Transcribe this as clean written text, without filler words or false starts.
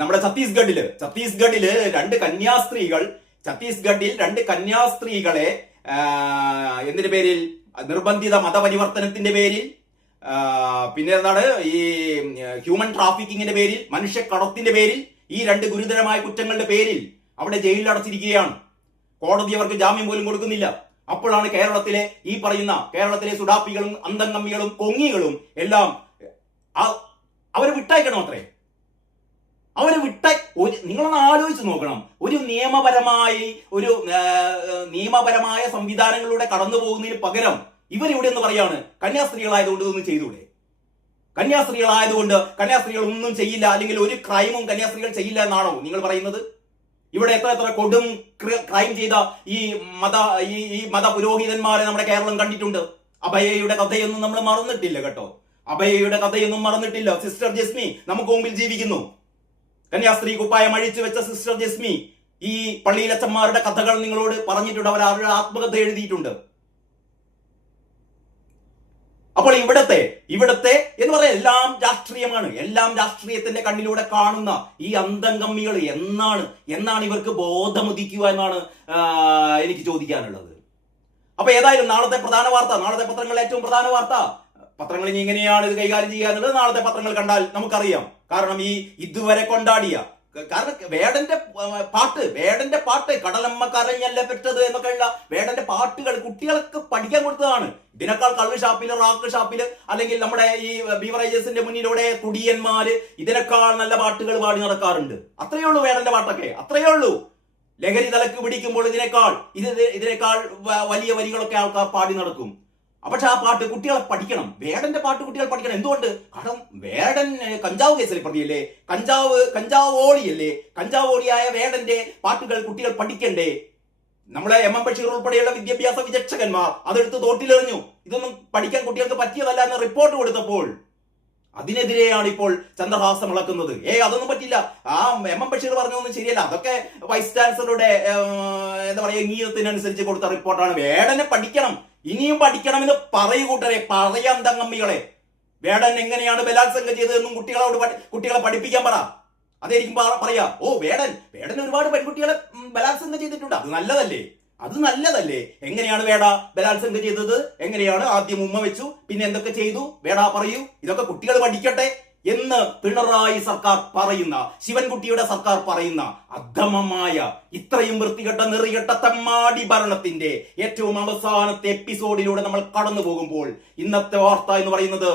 നമ്മുടെ ഛത്തീസ്ഗഡില് രണ്ട് കന്യാസ്ത്രീകളെ എന്തിന്റെ പേരിൽ, നിർബന്ധിത മതപരിവർത്തനത്തിന്റെ പേരിൽ, പിന്നെ എന്താണ് ഈ ഹ്യൂമൻ ട്രാഫിക്കിങ്ങിന്റെ പേരിൽ, മനുഷ്യക്കടത്തിന്റെ പേരിൽ, ഈ രണ്ട് ഗുരുതരമായ കുറ്റങ്ങളുടെ പേരിൽ അവിടെ ജയിലിൽ അടച്ചിരിക്കുകയാണ്. കോടതി അവർക്ക് ജാമ്യം പോലും കൊടുക്കുന്നില്ല. അപ്പോഴാണ് കേരളത്തിലെ സുഡാപ്പികളും അന്തംകമ്മികളും കൊങ്ങികളും എല്ലാം അവരെ വിട്ടയക്കണം. അത്രേ അവരെ നിങ്ങളൊന്ന് ആലോചിച്ച് നോക്കണം. ഒരു നിയമപരമായ സംവിധാനങ്ങളിലൂടെ കടന്നു പോകുന്നതിന് പകരം ഇവരിവിടെ എന്ന് പറയാണ് കന്യാസ്ത്രീകളായതുകൊണ്ട് ഇതൊന്നും ചെയ്തൂടെ, കന്യാസ്ത്രീകൾ ഒന്നും ചെയ്യില്ല, അല്ലെങ്കിൽ ഒരു ക്രൈമും കന്യാസ്ത്രീകൾ ചെയ്യില്ല എന്നാണോ നിങ്ങൾ പറയുന്നത്? ഇവിടെ എത്ര കൊടും ക്രൈം ചെയ്ത ഈ മത പുരോഹിതന്മാരെ നമ്മുടെ കേരളം കണ്ടിട്ടുണ്ട്. അഭയയുടെ കഥയൊന്നും നമ്മൾ മറന്നിട്ടില്ല കേട്ടോ. സിസ്റ്റർ ജസ്മി നമുക്ക് മുമ്പിൽ ജീവിക്കുന്നു. കന്യാസ്ത്രീ കുപ്പായം അഴിച്ചു വെച്ച സിസ്റ്റർ ജസ്മി ഈ പള്ളിയിലച്ചന്മാരുടെ കഥകൾ നിങ്ങളോട് പറഞ്ഞിട്ടുണ്ട്. അവർ അവരുടെ ആത്മകഥ എഴുതിയിട്ടുണ്ട്. അപ്പോൾ ഇവിടത്തെ എന്ന് പറയാൻ എല്ലാം രാഷ്ട്രീയമാണ്. എല്ലാം രാഷ്ട്രീയത്തിന്റെ കണ്ണിലൂടെ കാണുന്ന ഈ അന്തംകമ്മികൾ എന്നാണ് ഇവർക്ക് ബോധമുദിക്കുക എന്നാണ് എനിക്ക് ചോദിക്കാനുള്ളത്. അപ്പൊ ഏതായാലും നാളത്തെ പത്രങ്ങളിലെ ഏറ്റവും പ്രധാന വാർത്ത, പത്രങ്ങൾ ഇനി എങ്ങനെയാണ് ഇത് കൈകാര്യം ചെയ്യുക എന്നുള്ളത് നാളത്തെ പത്രങ്ങൾ കണ്ടാൽ നമുക്കറിയാം. കാരണം ഈ ഇതുവരെ കൊണ്ടാടിയ വേടന്റെ പാട്ട് കടലമ്മ കരഞ്ഞല്ല പെറ്റത് എന്നൊക്കെയുള്ള വേടന്റെ പാട്ടുകൾ കുട്ടികൾക്ക് പഠിക്കാൻ കൊടുത്തതാണ്. ഇതിനേക്കാൾ കള്ള് ഷാപ്പില്, റാക്ക് ഷാപ്പില്, അല്ലെങ്കിൽ നമ്മുടെ ഈ ബീവറേജസിന്റെ മുന്നിലൂടെ കുടിയന്മാര് ഇതിനേക്കാൾ നല്ല പാട്ടുകൾ പാടി നടക്കാറുണ്ട്. അത്രയേ ഉള്ളൂ വേടന്റെ പാട്ടൊക്കെ, അത്രയേ ഉള്ളൂ. ലഹരി തലക്ക് പിടിക്കുമ്പോൾ ഇതിനേക്കാൾ വലിയ വരികളൊക്കെ ആൾക്കാർ പാടി നടക്കും. പക്ഷെ ആ പാട്ട് കുട്ടികളെ പഠിക്കണം. വേടന്റെ പാട്ട് കുട്ടികൾ പഠിക്കണം. എന്തുകൊണ്ട്? കാരണം വേടൻ കഞ്ചാവ് കേസിൽ പ്രതിയല്ലേ, കഞ്ചാവ് ഓളിയായ വേടന്റെ പാട്ടുകൾ കുട്ടികൾ പഠിക്കണ്ടേ? നമ്മളെ എം ബഷീർ ഉൾപ്പെടെയുള്ള വിദ്യാഭ്യാസ വിചക്ഷകന്മാർ അതെടുത്ത് തോട്ടിലെറിഞ്ഞു. ഇതൊന്നും പഠിക്കാൻ കുട്ടികൾക്ക് പറ്റിയതല്ല എന്ന് റിപ്പോർട്ട് കൊടുത്തപ്പോൾ അതിനെതിരെയാണ് ഇപ്പോൾ ചന്ദ്രഹാസം ഇളക്കുന്നത്. അതൊന്നും പറ്റില്ല, ആ എം ബഷീർ പറഞ്ഞൊന്നും ശരിയല്ല, അതൊക്കെ വൈസ് ചാൻസലറുടെ ഇംഗീതത്തിനനുസരിച്ച് കൊടുത്ത റിപ്പോർട്ടാണ്. വേടനെ പഠിക്കണം, ഇനിയും പഠിക്കണമെന്ന് പറയാം തങ്ങമ്മികളെ. വേടൻ എങ്ങനെയാണ് ബലാത്സംഗം ചെയ്തതെന്നും കുട്ടികളെ പഠിപ്പിക്കാൻ പറ. അതായിരിക്കും പറയാ. വേടൻ ഒരുപാട് പെൺകുട്ടികളെ ബലാത്സംഗം ചെയ്തിട്ടുണ്ട്, അത് നല്ലതല്ലേ? എങ്ങനെയാണ് വേട ബലാത്സംഗം ചെയ്തത്? എങ്ങനെയാണ്? ആദ്യം ഉമ്മ വെച്ചു, പിന്നെ എന്തൊക്കെ ചെയ്തു? വേട പറയൂ. ഇതൊക്കെ കുട്ടികൾ പഠിക്കട്ടെ എന്ന് പിണറായി സർക്കാർ പറയുന്ന, ശിവൻകുട്ടിയുടെ സർക്കാർ പറയുന്ന അധമമായ ഇത്രയും വൃത്തികെട്ട നെറികെട്ട തെമ്മാടി ഭരണത്തിന്റെ ഏറ്റവും അവസാനത്തെ എപ്പിസോഡിലൂടെ നമ്മൾ കടന്നു പോകുമ്പോൾ ഇന്നത്തെ വാർത്ത എന്ന് പറയുന്നത്